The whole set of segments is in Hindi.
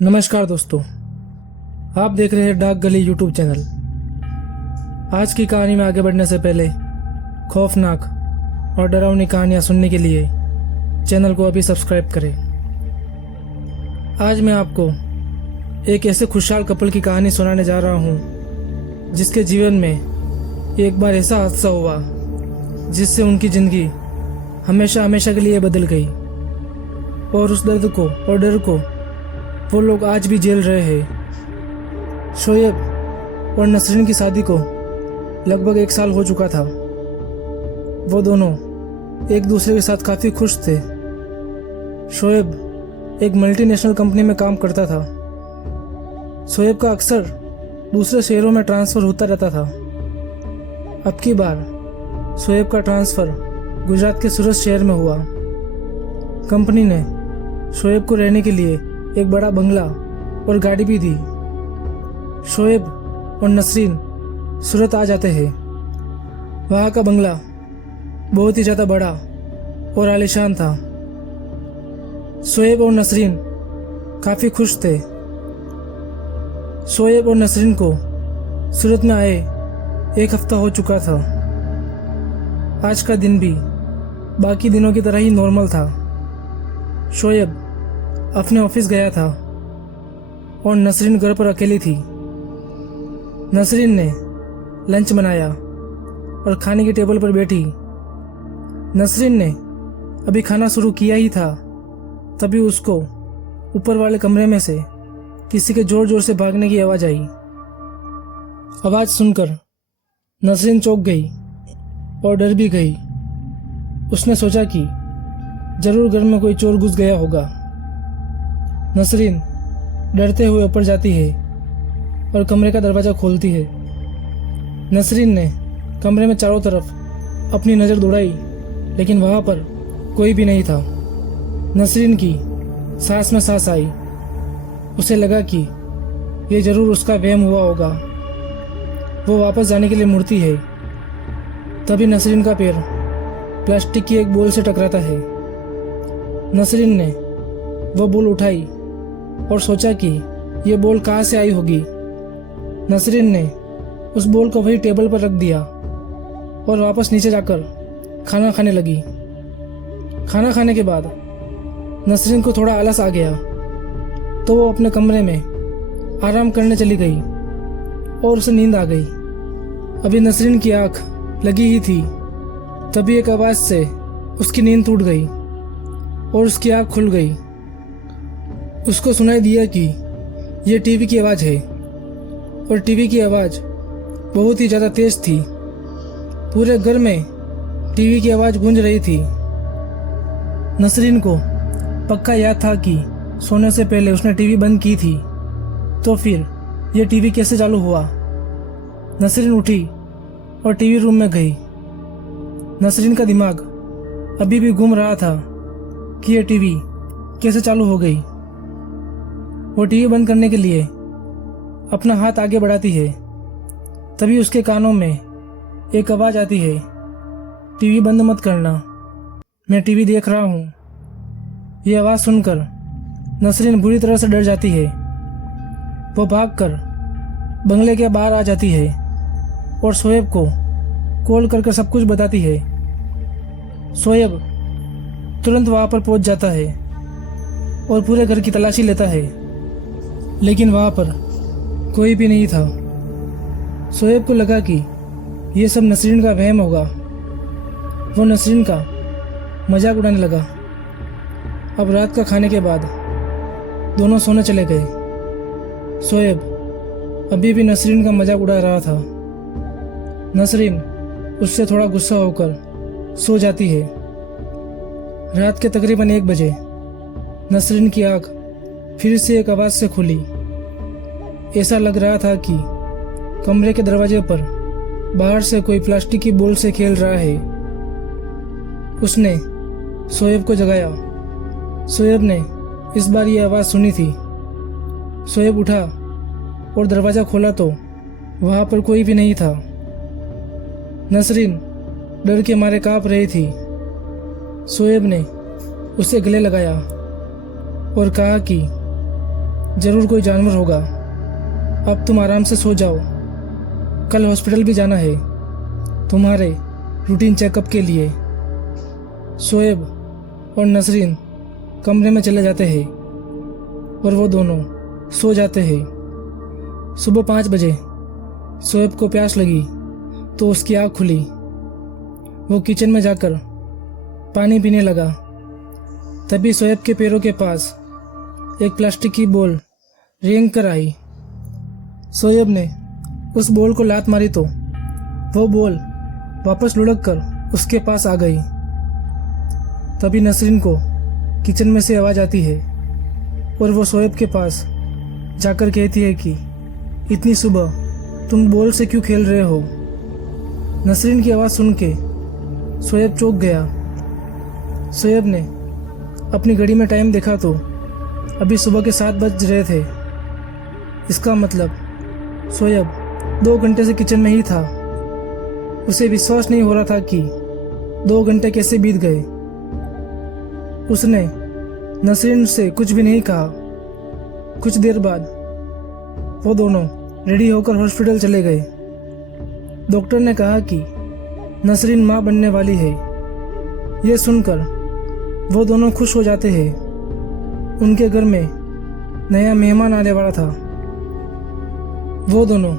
नमस्कार दोस्तों, आप देख रहे हैं डाक गली यूट्यूब चैनल। आज की कहानी में आगे बढ़ने से पहले खौफनाक और डरावनी कहानियां सुनने के लिए चैनल को अभी सब्सक्राइब करें। आज मैं आपको एक ऐसे खुशहाल कपल की कहानी सुनाने जा रहा हूं जिसके जीवन में एक बार ऐसा हादसा हुआ जिससे उनकी ज़िंदगी हमेशा हमेशा के लिए बदल गई, और उस दर्द को और डर को वो लोग आज भी झेल रहे हैं। शोएब और नसरीन की शादी को लगभग 1 साल हो चुका था। वो दोनों एक दूसरे के साथ काफ़ी खुश थे। शोएब एक मल्टीनेशनल कंपनी में काम करता था। शोएब का अक्सर दूसरे शहरों में ट्रांसफ़र होता रहता था। अब की बार शोएब का ट्रांसफ़र गुजरात के सूरत शहर में हुआ। कंपनी ने शोएब को रहने के लिए एक बड़ा बंगला और गाड़ी भी दी। शोएब और नसरीन सूरत आ जाते हैं। वहाँ का बंगला बहुत ही ज़्यादा बड़ा और आलीशान था। शोएब और नसरीन काफ़ी खुश थे। शोएब और नसरीन को सूरत में आए 1 हफ्ता हो चुका था। आज का दिन भी बाकी दिनों की तरह ही नॉर्मल था। शोएब अपने ऑफिस गया था और नसरीन घर पर अकेली थी। नसरीन ने लंच बनाया और खाने की टेबल पर बैठी। नसरीन ने अभी खाना शुरू किया ही था, तभी उसको ऊपर वाले कमरे में से किसी के जोर जोर से भागने की आवाज़ आई। आवाज़ सुनकर नसरीन चौंक गई और डर भी गई। उसने सोचा कि जरूर घर में कोई चोर घुस गया होगा। नसरीन डरते हुए ऊपर जाती है और कमरे का दरवाज़ा खोलती है। नसरीन ने कमरे में चारों तरफ अपनी नज़र दौड़ाई, लेकिन वहाँ पर कोई भी नहीं था। नसरीन की सांस में सांस आई। उसे लगा कि ये जरूर उसका वहम हुआ होगा। वो वापस जाने के लिए मुड़ती है, तभी नसरीन का पैर प्लास्टिक की एक बॉल से टकराता है। नसरीन ने वो बॉल उठाई और सोचा कि ये बॉल कहाँ से आई होगी। नसरीन ने उस बॉल को वही टेबल पर रख दिया और वापस नीचे जाकर खाना खाने लगी। खाना खाने के बाद नसरीन को थोड़ा आलस आ गया, तो वो अपने कमरे में आराम करने चली गई और उसे नींद आ गई। अभी नसरीन की आँख लगी ही थी, तभी एक आवाज़ से उसकी नींद टूट गई और उसकी आँख खुल गई। उसको सुनाई दिया कि यह टीवी की आवाज़ है, और टीवी की आवाज़ बहुत ही ज़्यादा तेज़ थी। पूरे घर में टीवी की आवाज़ गूंज रही थी। नसरीन को पक्का याद था कि सोने से पहले उसने टीवी बंद की थी, तो फिर यह टीवी कैसे चालू हुआ। नसरीन उठी और टीवी रूम में गई। नसरीन का दिमाग अभी भी घूम रहा था कि यह टीवी कैसे चालू हो गई। वो टीवी बंद करने के लिए अपना हाथ आगे बढ़ाती है, तभी उसके कानों में एक आवाज़ आती है, टीवी बंद मत करना, मैं टीवी देख रहा हूँ। ये आवाज़ सुनकर नसरीन बुरी तरह से डर जाती है। वो भागकर बंगले के बाहर आ जाती है और शोएब को कॉल करके सब कुछ बताती है। शोएब तुरंत वहाँ पर पहुँच जाता है और पूरे घर की तलाशी लेता है, लेकिन वहाँ पर कोई भी नहीं था। शोएब को लगा कि ये सब नसरीन का वहम होगा। वो नसरीन का मजाक उड़ाने लगा। अब रात का खाने के बाद दोनों सोने चले गए। शोएब अभी भी नसरीन का मजाक उड़ा रहा था। नसरीन उससे थोड़ा गुस्सा होकर सो जाती है। रात के तकरीबन 1 बजे नसरीन की आँख फिर से एक आवाज़ से खुली। ऐसा लग रहा था कि कमरे के दरवाजे पर बाहर से कोई प्लास्टिक की बॉल से खेल रहा है। उसने शोएब को जगाया। शोएब ने इस बार ये आवाज़ सुनी थी। शोएब उठा और दरवाज़ा खोला तो वहाँ पर कोई भी नहीं था। नसरीन डर के मारे काँप रही थी। शोएब ने उसे गले लगाया और कहा कि ज़रूर कोई जानवर होगा। अब तुम आराम से सो जाओ, कल हॉस्पिटल भी जाना है तुम्हारे रूटीन चेकअप के लिए। शोएब और नसरीन कमरे में चले जाते हैं और वो दोनों सो जाते हैं। सुबह 5 बजे शोएब को प्यास लगी तो उसकी आँख खुली। वो किचन में जाकर पानी पीने लगा। तभी शोएब के पैरों के पास एक प्लास्टिक की बॉल रेंग कर आई। शोएब ने उस बॉल को लात मारी तो वो बॉल वापस लुढ़क कर उसके पास आ गई। तभी नसरीन को किचन में से आवाज़ आती है और वो शोएब के पास जाकर कहती है कि इतनी सुबह तुम बॉल से क्यों खेल रहे हो। नसरीन की आवाज़ सुन के शोएब चौंक गया। शोएब ने अपनी घड़ी में टाइम देखा तो अभी सुबह के 7 बज रहे थे। इसका मतलब शोएब 2 घंटे से किचन में ही था। उसे विश्वास नहीं हो रहा था कि 2 घंटे कैसे बीत गए। उसने नसरीन से कुछ भी नहीं कहा। कुछ देर बाद वो दोनों रेडी होकर हॉस्पिटल चले गए। डॉक्टर ने कहा कि नसरीन माँ बनने वाली है। ये सुनकर वो दोनों खुश हो जाते हैं। उनके घर में नया मेहमान आने वाला था। वो दोनों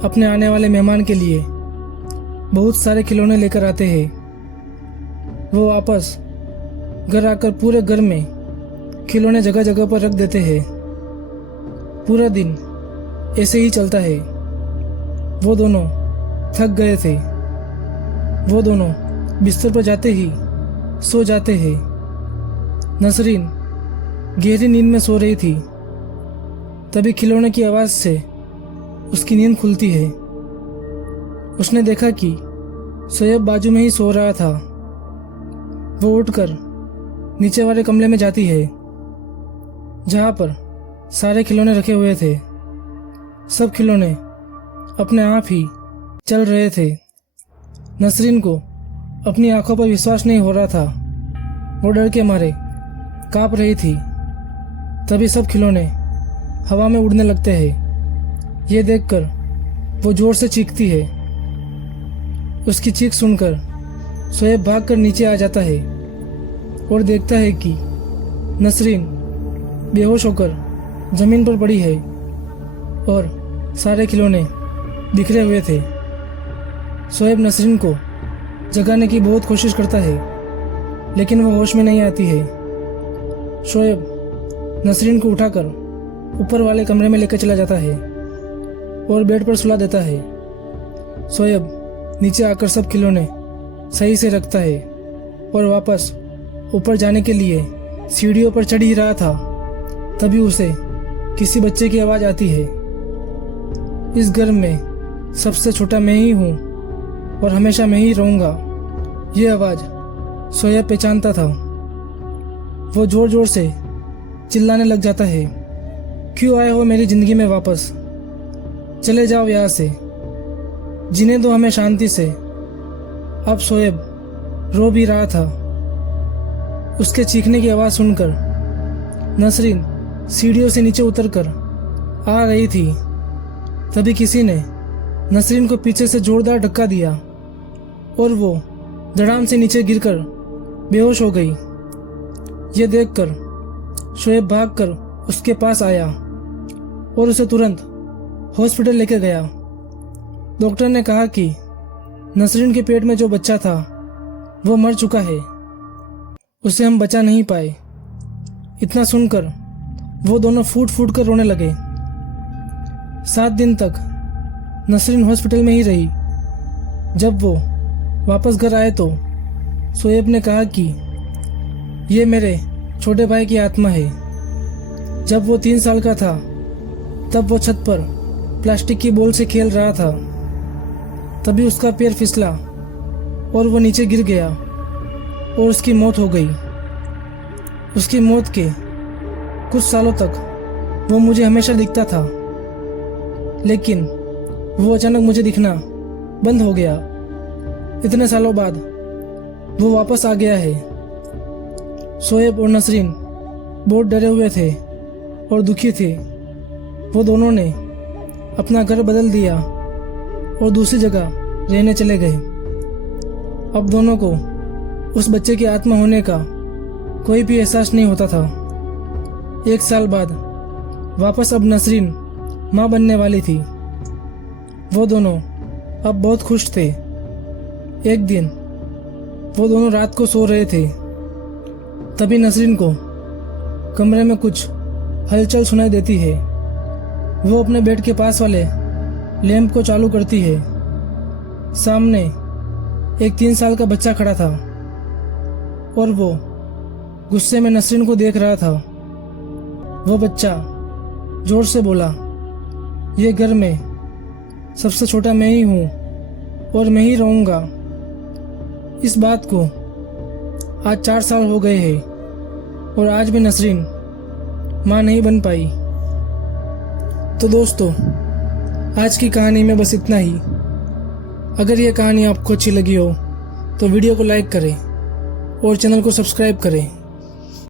अपने आने वाले मेहमान के लिए बहुत सारे खिलौने लेकर आते हैं। वो वापस घर आकर पूरे घर में खिलौने जगह जगह पर रख देते हैं। पूरा दिन ऐसे ही चलता है। वो दोनों थक गए थे। वो दोनों बिस्तर पर जाते ही सो जाते हैं। नसरीन गहरी नींद में सो रही थी। तभी खिलौने की आवाज़ से उसकी नींद खुलती है। उसने देखा कि शोएब बाजू में ही सो रहा था। वो उठकर नीचे वाले कमरे में जाती है जहाँ पर सारे खिलौने रखे हुए थे। सब खिलौने अपने आप ही चल रहे थे। नसरीन को अपनी आंखों पर विश्वास नहीं हो रहा था। वो डर के मारे कांप रही थी। तभी सब खिलौने हवा में उड़ने लगते हैं। ये देखकर वो जोर से चीखती है। उसकी चीख सुनकर शोएब भागकर नीचे आ जाता है और देखता है कि नसरीन बेहोश होकर जमीन पर पड़ी है और सारे खिलौने बिखरे हुए थे। शोएब नसरीन को जगाने की बहुत कोशिश करता है लेकिन वो होश में नहीं आती है। शोएब नसरीन को उठाकर ऊपर वाले कमरे में लेकर चला जाता है और बेड पर सुला देता है। शोएब नीचे आकर सब खिलौने सही से रखता है और वापस ऊपर जाने के लिए सीढ़ियों पर चढ़ ही रहा था। तभी उसे किसी बच्चे की आवाज़ आती है। इस घर में सबसे छोटा मैं ही हूँ और हमेशा मैं ही रहूँगा। ये आवाज़ शोएब पहचानता था। वो जोर जोर से चिल्लाने लग जाता है, क्यों आए हो मेरी ज़िंदगी में वापस? चले जाओ यहाँ से, जीने दो हमें शांति से। अब शोएब रो भी रहा था। उसके चीखने की आवाज़ सुनकर नसरीन सीढ़ियों से नीचे उतरकर आ रही थी। तभी किसी ने नसरीन को पीछे से जोरदार धक्का दिया और वो धड़ाम से नीचे गिरकर बेहोश हो गई। ये देखकर शोएब भागकर उसके पास आया और उसे तुरंत हॉस्पिटल लेकर गया। डॉक्टर ने कहा कि नसरीन के पेट में जो बच्चा था वो मर चुका है, उसे हम बचा नहीं पाए। इतना सुनकर वो दोनों फूट फूट कर रोने लगे। 7 दिन तक नसरीन हॉस्पिटल में ही रही। जब वो वापस घर आए तो शोएब ने कहा कि ये मेरे छोटे भाई की आत्मा है। जब वो 3 साल का था तब वो छत पर प्लास्टिक की बॉल से खेल रहा था। तभी उसका पैर फिसला और वो नीचे गिर गया और उसकी मौत हो गई। उसकी मौत के कुछ सालों तक वो मुझे हमेशा दिखता था, लेकिन वो अचानक मुझे दिखना बंद हो गया। इतने सालों बाद वो वापस आ गया है। शोएब और नसरीन बहुत डरे हुए थे और दुखी थे। वो दोनों ने अपना घर बदल दिया और दूसरी जगह रहने चले गए। अब दोनों को उस बच्चे की आत्मा होने का कोई भी एहसास नहीं होता था। 1 साल बाद वापस अब नसरीन माँ बनने वाली थी। वो दोनों अब बहुत खुश थे। एक दिन वो दोनों रात को सो रहे थे, तभी नसरीन को कमरे में कुछ हलचल सुनाई देती है। वो अपने बेड के पास वाले लैंप को चालू करती है। सामने एक 3 साल का बच्चा खड़ा था और वो गुस्से में नसरीन को देख रहा था। वो बच्चा जोर से बोला, ये घर में सबसे छोटा मैं ही हूँ और मैं ही रहूँगा। इस बात को आज 4 साल हो गए हैं और आज भी नसरीन माँ नहीं बन पाई। तो दोस्तों, आज की कहानी में बस इतना ही। अगर ये कहानी आपको अच्छी लगी हो तो वीडियो को लाइक करें और चैनल को सब्सक्राइब करें।